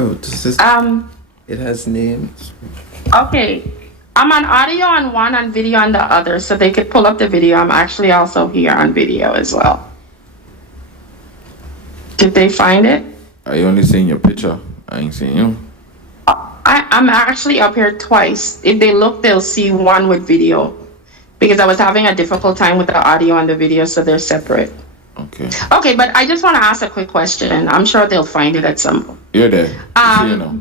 Oh, does this, it has names. Okay. I'm on audio on one, on video on the other, so they could pull up the video. I'm actually also here on video as well. Did they find it? Are you only seeing your picture? I ain't seeing you. I'm actually up here twice. If they look, they'll see one with video, because I was having a difficult time with the audio and the video, so they're separate. Okay. Okay, but I just want to ask a quick question. I'm sure they'll find it at some point. You're there. See you now.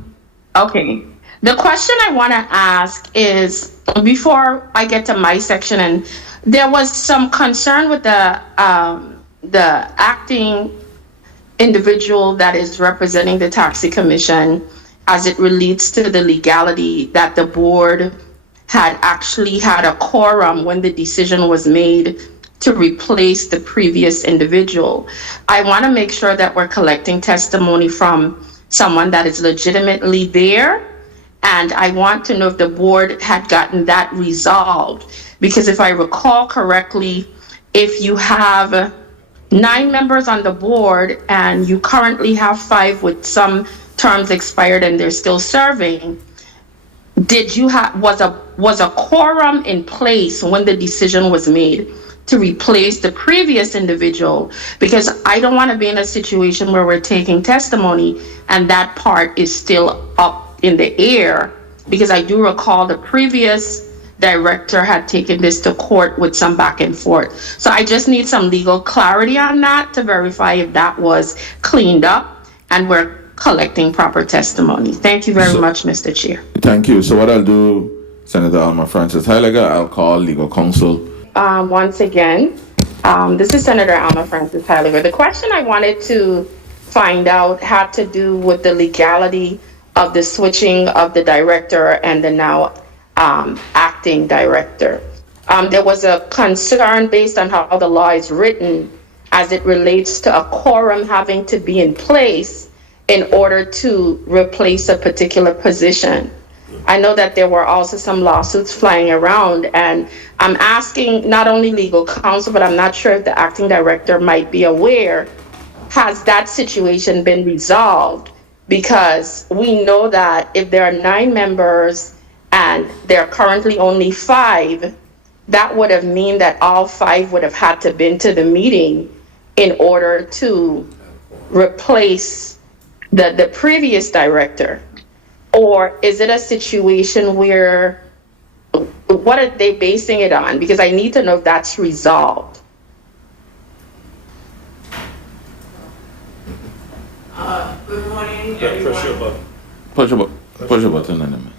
Okay. The question I want to ask is, before I get to my section, and there was some concern with the acting individual that is representing the taxi commission as it relates to the legality that the board had actually had a quorum when the decision was made to replace the previous individual. I want to make sure that we're collecting testimony from someone that is legitimately there. And I want to know if the board had gotten that resolved. Because if I recall correctly, if you have 9 members on the board and you currently have 5 with some terms expired and they're still serving, was a quorum in place when the decision was made to replace the previous individual? Because I don't want to be in a situation where we're taking testimony and that part is still up in the air, because I do recall the previous director had taken this to court with some back and forth. So I just need some legal clarity on that to verify if that was cleaned up and we're collecting proper testimony. Thank you very much, Mr. Chair. Thank you. So what I'll do, Senator Alma Francis Heiliger, I'll call legal counsel. Once again, this is Senator Alma Francis Heiliger. The question I wanted to find out had to do with the legality of the switching of the director and the now acting director. There was a concern based on how the law is written as it relates to a quorum having to be in place in order to replace a particular position. I know that there were also some lawsuits flying around, and I'm asking not only legal counsel, but I'm not sure if the acting director might be aware. Has that situation been resolved? Because we know that if there are 9 members and there are currently only 5, that would have mean that all 5 would have had to been to the meeting in order to replace the previous director. Or is it a situation where, what are they basing it on? Because I need to know if that's resolved. Good morning, Yeah, everyone. push your button.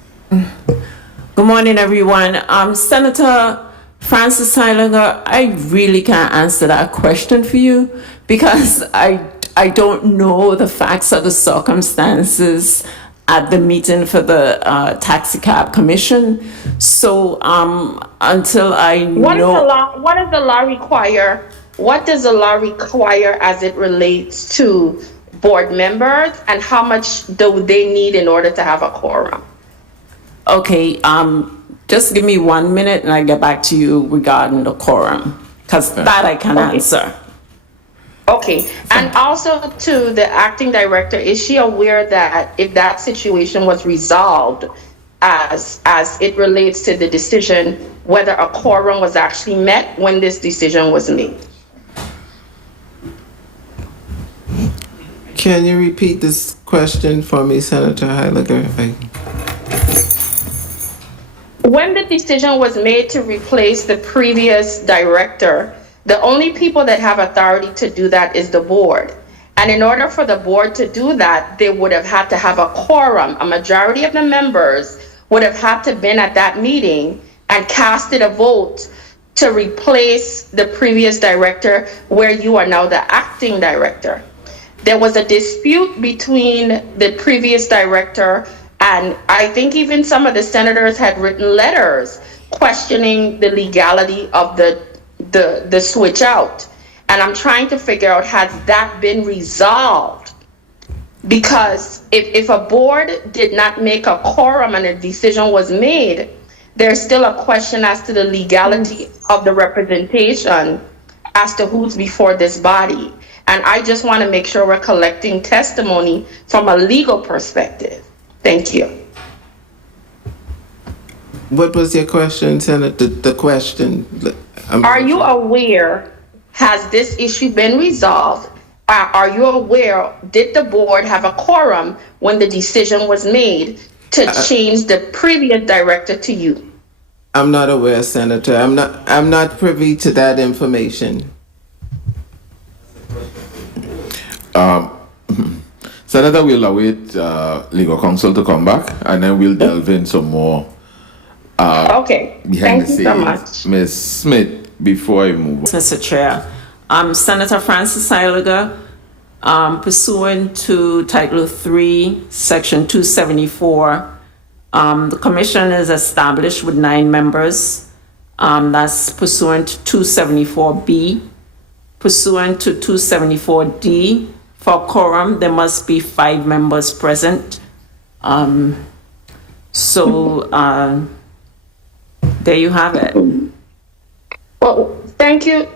Good morning, everyone. Senator Francis Heiliger, I really can't answer that question for you because I don't know the facts or the circumstances at the meeting for the taxi cab commission. So until I know what does the law require? What does the law require as it relates to board members, and how much do they need in order to have a quorum? Okay, just give me 1 minute and I get back to you regarding the quorum, because that I can answer. Okay, and also to the acting director, is she aware that if that situation was resolved as it relates to the decision, whether a quorum was actually met when this decision was made? Can you repeat this question for me, Senator Heiliger? When the decision was made to replace the previous director, the only people that have authority to do that is the board. And in order for the board to do that, they would have had to have a quorum. A majority of the members would have had to been at that meeting and casted a vote to replace the previous director, where you are now the acting director. There was a dispute between the previous director, and I think even some of the senators had written letters questioning the legality of the switch out. And I'm trying to figure out, has that been resolved? Because if a board did not make a quorum and a decision was made, there's still a question as to the legality of the representation as to who's before this body. And I just want to make sure we're collecting testimony from a legal perspective. Thank you. What was your question, Senator? The question. Are you aware, has this issue been resolved? Are you aware, did the board have a quorum when the decision was made to change the previous director to you? I'm not aware, Senator. I'm not privy to that information. Senator, we'll await legal counsel to come back, and then we'll delve in some more Okay, behind thank the you so scenes. much. Ms. Smith, before I move on. Mr. Chair, Senator Francis Heiliger, pursuant to Title III, Section 274, the commission is established with 9 members. That's pursuant to 274B. Pursuant to 274D, for quorum, there must be 5 members present. There you have it. Well, thank you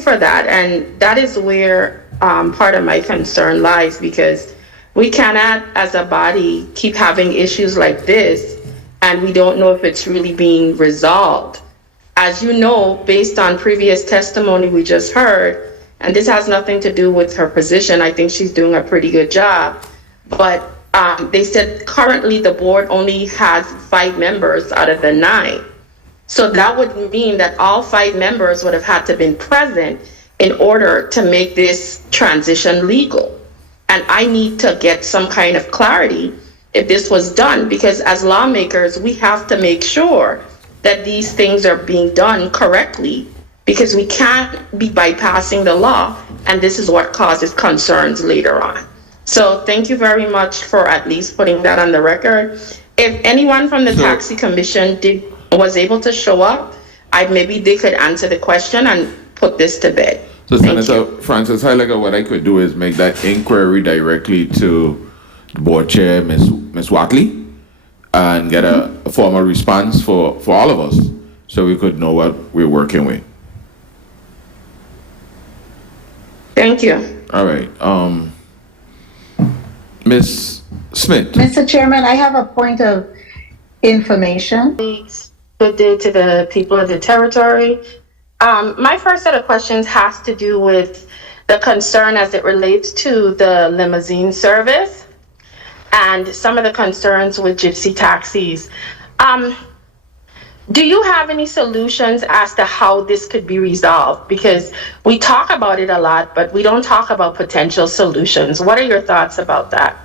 for that. And that is where part of my concern lies, because we cannot, as a body, keep having issues like this, and we don't know if it's really being resolved. As you know, based on previous testimony we just heard, and this has nothing to do with her position, I think she's doing a pretty good job, but they said currently the board only has 5 members out of the 9. So that would mean that all 5 members would have had to have been present in order to make this transition legal. And I need to get some kind of clarity if this was done, because as lawmakers, we have to make sure that these things are being done correctly, because we can't be bypassing the law, and this is what causes concerns later on. So thank you very much for at least putting that on the record. If anyone from the Taxi Commission was able to show up, maybe they could answer the question and put this to bed. So Senator Francis Heiliger, what I could do is make that inquiry directly to the board chair, Ms. Watley, and get a formal response for all of us, so we could know what we're working with. Thank you. All right. Ms. Smith. Mr. Chairman, I have a point of information. Good day to the people of the territory. My first set of questions has to do with the concern as it relates to the limousine service and some of the concerns with gypsy taxis. Do you have any solutions as to how this could be resolved? Because we talk about it a lot, but we don't talk about potential solutions. What are your thoughts about that?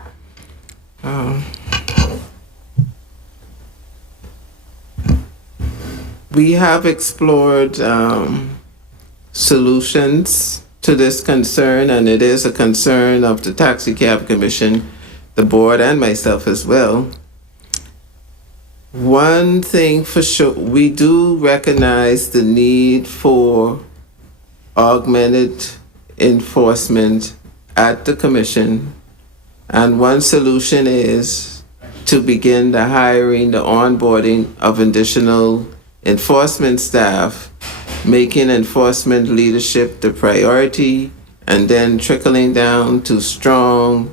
We have explored solutions to this concern, and it is a concern of the Taxi Cab Commission, the board, and myself as well. One thing for sure, we do recognize the need for augmented enforcement at the commission, and one solution is to begin the hiring, the onboarding of additional enforcement staff, making enforcement leadership the priority, and then trickling down to strong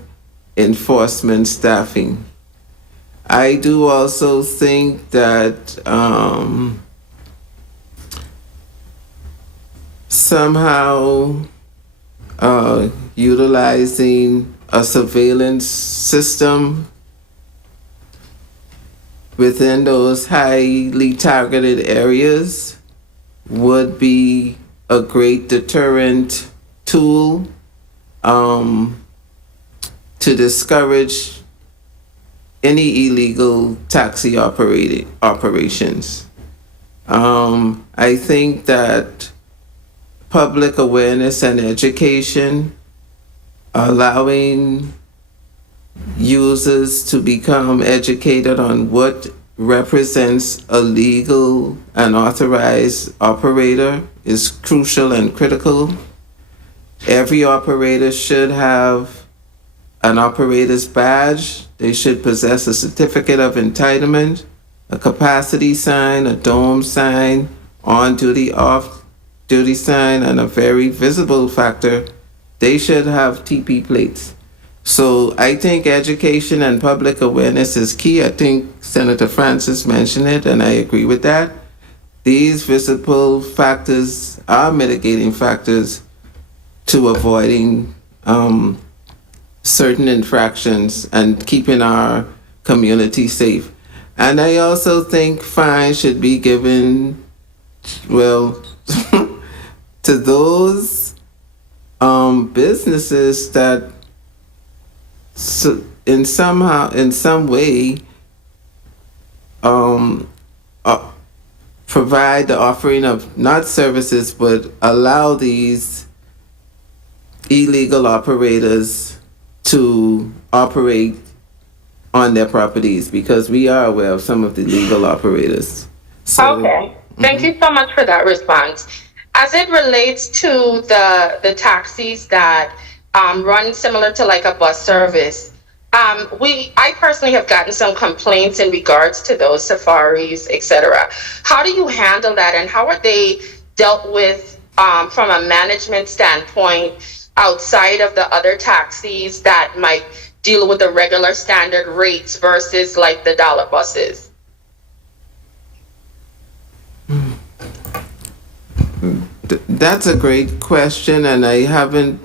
enforcement staffing. I do also think that somehow utilizing a surveillance system within those highly targeted areas would be a great deterrent tool to discourage any illegal taxi operations. I think that public awareness and education, allowing users to become educated on what represents a legal and authorized operator is crucial and critical. Every operator should have an operator's badge. They should possess a certificate of entitlement, a capacity sign, a dome sign, on-duty, off-duty sign, and a very visible factor they should have TP plates. So I think education and public awareness is key. I think Senator Francis mentioned it, and I agree with that. These visible factors are mitigating factors to avoiding certain infractions and keeping our community safe. And I also think fines should be given, well, to those businesses that in some way provide the offering of not services but allow these illegal operators to operate on their properties, because we are aware of some of the legal operators. So, Okay, thank you so much for that response. As it relates to the taxis that run similar to like a bus service, I personally have gotten some complaints in regards to those safaris, etc. How do you handle that, and how are they dealt with from a management standpoint outside of the other taxis that might deal with the regular standard rates versus like the dollar buses? That's a great question, and I haven't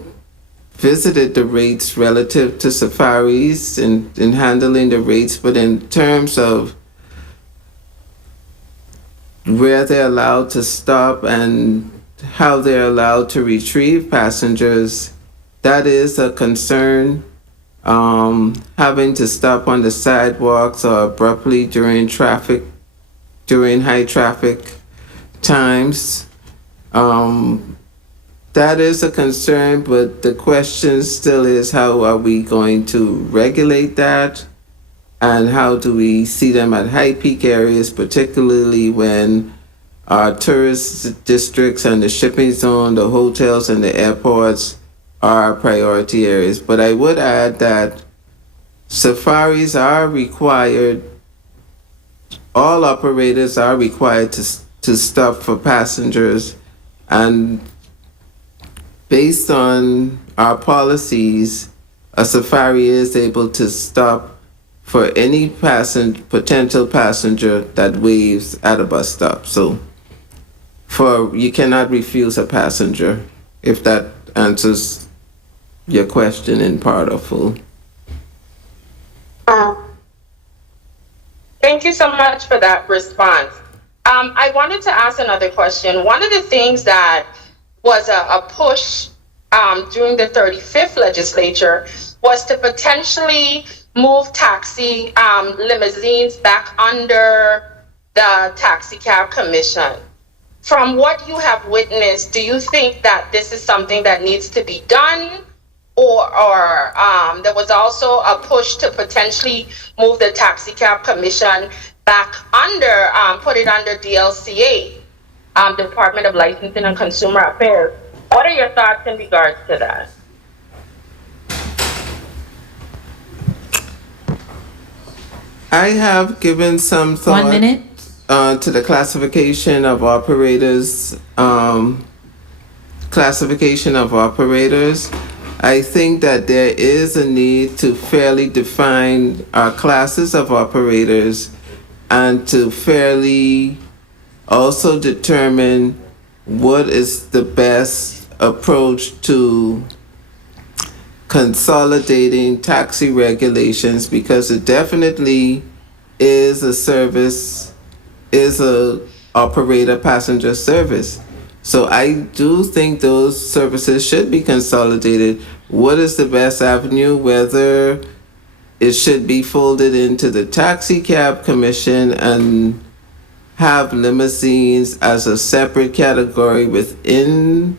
visited the rates relative to safaris in handling the rates, but in terms of where they're allowed to stop and how they're allowed to retrieve passengers, that is a concern. Having to stop on the sidewalks or abruptly during high traffic times. That is a concern, but the question still is, how are we going to regulate that? And how do we see them at high peak areas, particularly when our tourist districts and the shipping zone, the hotels and the airports are priority areas? But I would add that safaris are required, all operators are required to stop for passengers, and based on our policies, a safari is able to stop for any potential passenger that waves at a bus stop. So you cannot refuse a passenger, if that answers your question in part or full. Thank you so much for that response. I wanted to ask another question. One of the things that was a push during the 35th legislature was to potentially move taxi limousines back under the taxi cab commission. From what you have witnessed, do you think that this is something that needs to be done? Or there was also a push to potentially move the taxi cab commission back under, put it under DLCA, Department of Licensing and Consumer Affairs. What are your thoughts in regards to that? I have given some thought 1 minute. To the classification of operators. I think that there is a need to fairly define our classes of operators and to fairly also determine what is the best approach to consolidating taxi regulations, because it definitely is a operator passenger service. So I do think those services should be consolidated. What is the best avenue? Whether it should be folded into the taxi cab commission and have limousines as a separate category within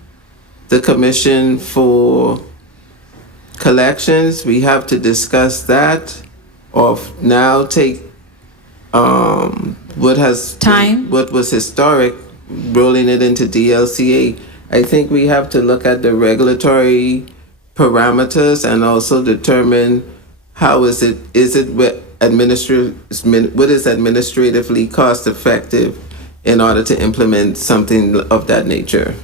the commission for collections, we have to discuss that. Or now take what was historic, rolling it into DLCA. I think we have to look at the regulatory parameters and also determine what is administratively cost effective in order to implement something of that nature.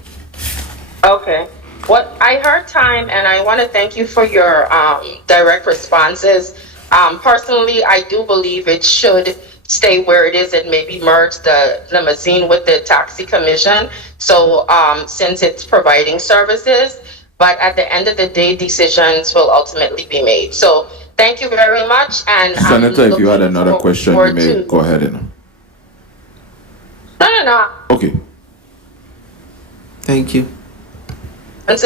Okay. What I heard time, and I want to thank you for your direct responses. Personally, I do believe it should stay where it is and maybe merge the limousine with the taxi commission. So since it's providing services, but at the end of the day, decisions will ultimately be made. So thank you very much. And Senator, if you had looking another question, you forward may to- go ahead. No. Okay. Thank you. And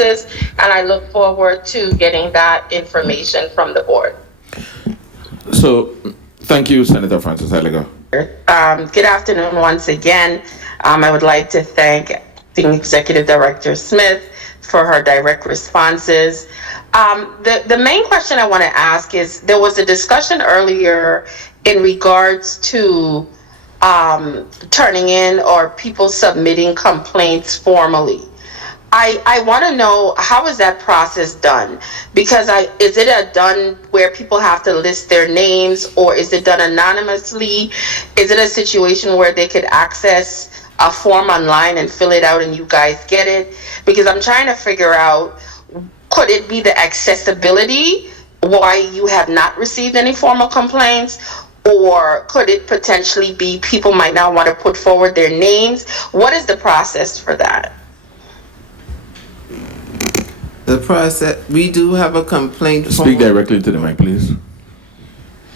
I look forward to getting that information from the board. So, thank you, Senator Francis Heiliger. Good afternoon once again. I would like to thank Acting Executive Director Smith for her direct responses. The main question I want to ask is, there was a discussion earlier in regards to turning in or people submitting complaints formally. I want to know, how is that process done? Because is it done where people have to list their names, or is it done anonymously? Is it a situation where they could access a form online and fill it out and you guys get it? Because I'm trying to figure out, could it be the accessibility why you have not received any formal complaints? Or could it potentially be people might not want to put forward their names? What is the process for that? The process, we do have a complaint Speak form. directly to the mic, please.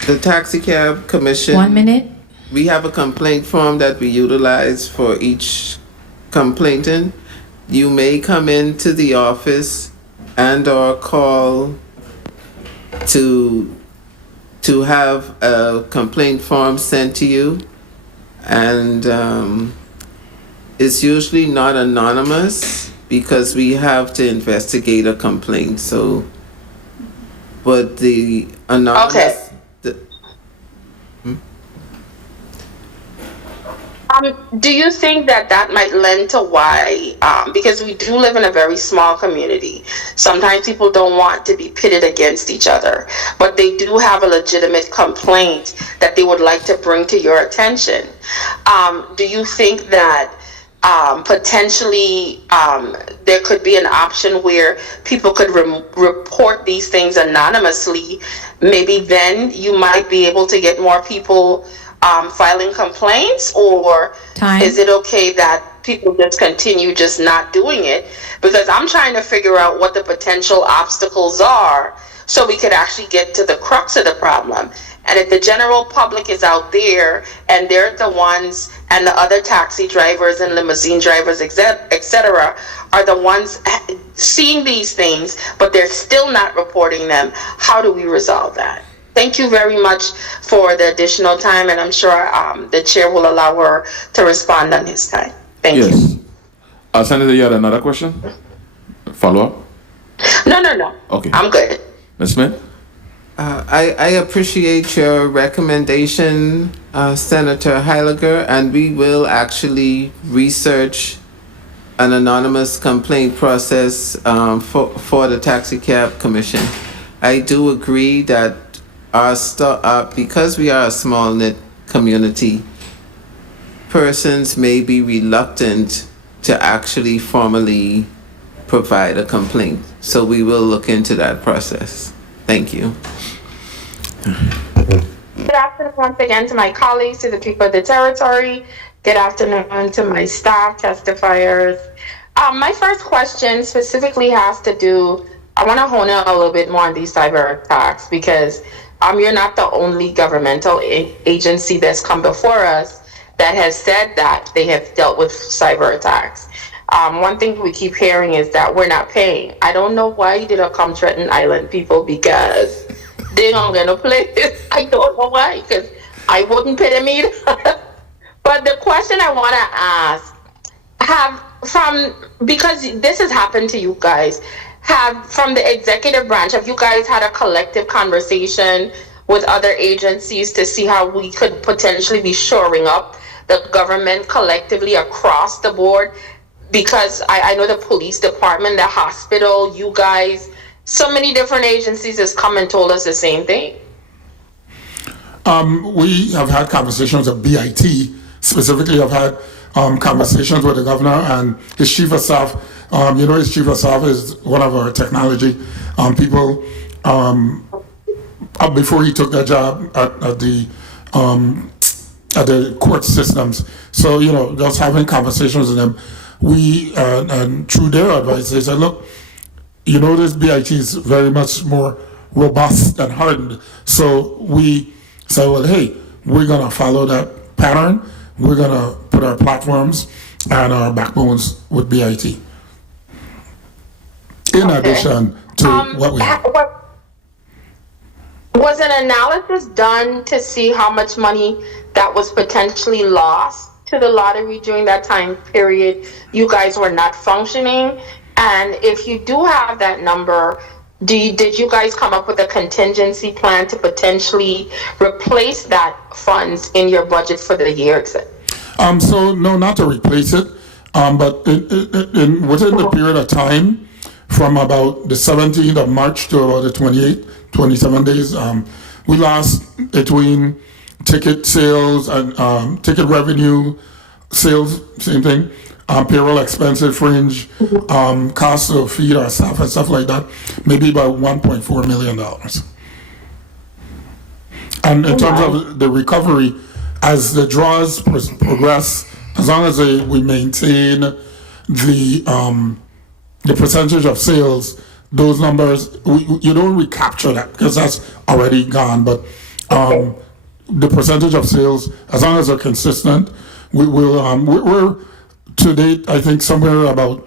The Taxi Cab Commission. 1 minute. We have a complaint form that we utilize for each complainant. You may come into the office and or call to have a complaint form sent to you, and it's usually not anonymous because we have to investigate a complaint. So, but the anonymous. Okay. Do you think that might lend to why, because we do live in a very small community, sometimes people don't want to be pitted against each other, but they do have a legitimate complaint that they would like to bring to your attention. Do you think that potentially there could be an option where people could report these things anonymously? Maybe then you might be able to get more people filing complaints, or Time. Is it okay that people just continue just not doing it? Because I'm trying to figure out what the potential obstacles are so we could actually get to the crux of the problem. And if the general public is out there and they're the ones, and the other taxi drivers and limousine drivers, etc., are the ones seeing these things, but they're still not reporting them, how do we resolve that? Thank you very much for the additional time, and I'm sure the chair will allow her to respond on his time. Thank you. Yes. Senator, you had another question? Follow up? No. Okay. I'm good. Ms. Smith? I appreciate your recommendation, Senator Heiliger, and we will actually research an anonymous complaint process for the Taxi Cab Commission. I do agree that because we are a small knit community, persons may be reluctant to actually formally provide a complaint. So we will look into that process. Thank you. Good afternoon once again to my colleagues, to the people of the territory. Good afternoon to my staff, testifiers. My first question specifically has to do, I want to hone in a little bit more on these cyber attacks, because you're not the only governmental agency that's come before us that has said that they have dealt with cyber attacks. One thing we keep hearing is that we're not paying. I don't know why you did not come threaten island people, because they don't get no place. I don't know why, because I wouldn't pay them either. But the question I want to ask, because this has happened to you guys, from the executive branch, have you guys had a collective conversation with other agencies to see how we could potentially be shoring up the government collectively across the board? Because I know the police department, the hospital, you guys, so many different agencies has come and told us the same thing. We have had conversations with BIT, specifically I've had conversations with the governor and his chief of staff. His chief of staff is one of our technology people. Before he took that job at the court systems. So, just having conversations with them, and through their advice, they said, look, this BIT is very much more robust and hardened. So we said, well, hey, we're going to follow that pattern. We're going to put our platforms and our backbones with BIT. In addition to what we have. Was an analysis done to see how much money that was potentially lost to the lottery during that time period you guys were not functioning? And if you do have that number, did you guys come up with a contingency plan to potentially replace that funds in your budget for the year? So no, not to replace it, but within the period of time from about the 17th of March to about the 28th, 27 days, we lost between ticket sales and ticket revenue, sales, same thing, payroll expenses, fringe, costs of feed our staff and stuff like that, maybe about $1.4 million. And in terms of the recovery, as the draws progress, as long as we maintain the percentage of sales, those numbers, you don't recapture that because that's already gone. But the percentage of sales, as long as they're consistent, we're to date, I think somewhere about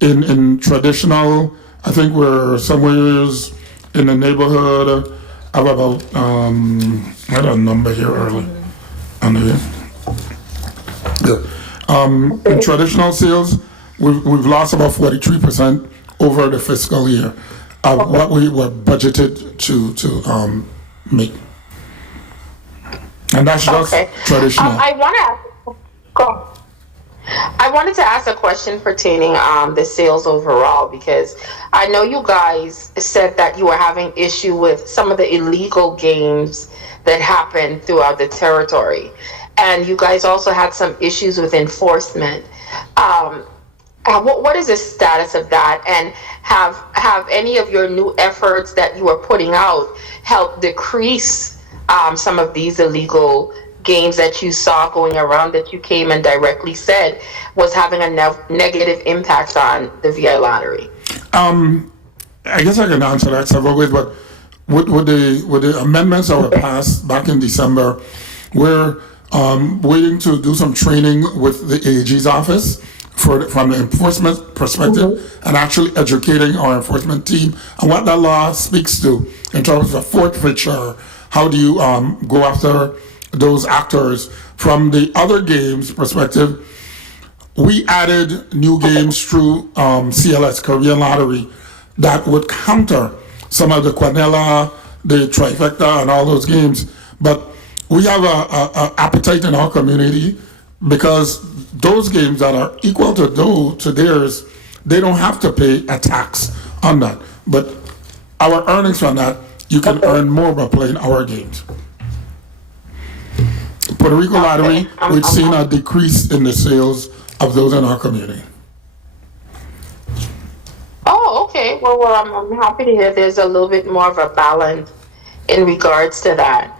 in traditional, I think we're somewhere in the neighborhood of about I had a number here early. In traditional sales, we've lost about 43% over the fiscal year of what we were budgeted to make. And that's just traditional. I wanted to ask a question pertaining the sales overall, because I know you guys said that you were having issue with some of the illegal games that happened throughout the territory, and you guys also had some issues with enforcement. What is the status of that, and have any of your new efforts that you are putting out helped decrease some of these illegal games that you saw going around that you came and directly said was having a negative impact on the VI lottery? I guess I can answer that several ways, but with the amendments that were passed back in December, we're waiting to do some training with the AG's office from the enforcement perspective, and actually educating our enforcement team on what that law speaks to in terms of forfeiture. How do you go after those actors? From the other games perspective, we added new games through CLS, Caribbean Lottery, that would counter some of the Quinella, the Trifecta, and all those games. But we have a appetite in our community, because those games that are equal to theirs, they don't have to pay a tax on that. But our earnings from that, you can earn more by playing our games. Puerto Rico Lottery, we've seen a decrease in the sales of those in our community. Oh, okay. Well, I'm happy to hear there's a little bit more of a balance in regards to that.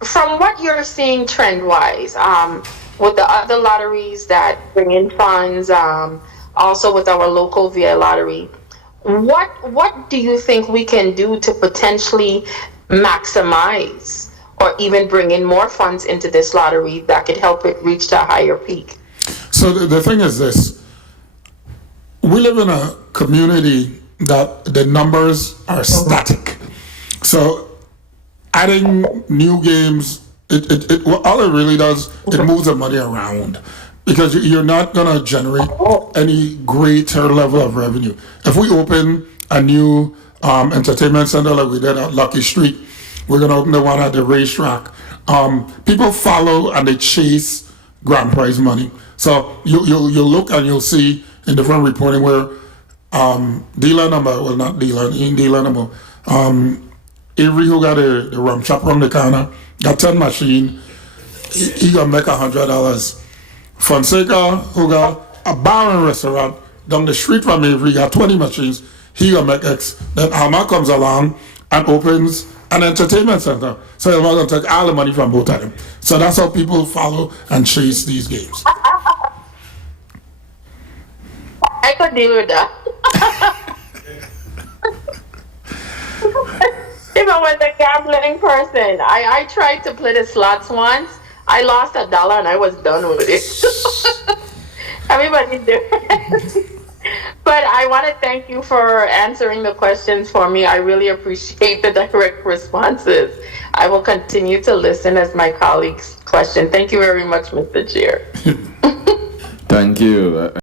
From what you're seeing trend-wise, with the other lotteries that bring in funds, also with our local VI lottery, what do you think we can do to potentially maximize or even bring in more funds into this lottery that could help it reach a higher peak? So the thing is this: we live in a community that the numbers are static. So adding new games, all it really does, it moves the money around, because you're not gonna generate any greater level of revenue. If we open a new entertainment center like we did at Lucky Street, we're gonna open the one at the racetrack. People follow and they chase grand prize money. So you'll look and you'll see in different reporting where dealer number, well, not dealer, in dealer number, Avery, who got the rum chop from the corner, got 10 machine, he gonna make $100. Fonseca, who got a bar and restaurant down the street from Avery got 20 machines, he gonna make X. Then Alma comes along and opens an entertainment center. So they're gonna take all the money from both of them. So that's how people follow and chase these games. I could deal with that. Even with the gambling person, I tried to play the slots once. I lost $1 and I was done with it. Everybody's different. But I want to thank you for answering the questions for me. I really appreciate the direct responses. I will continue to listen as my colleagues question. Thank you very much, Mr. Chair. Thank you.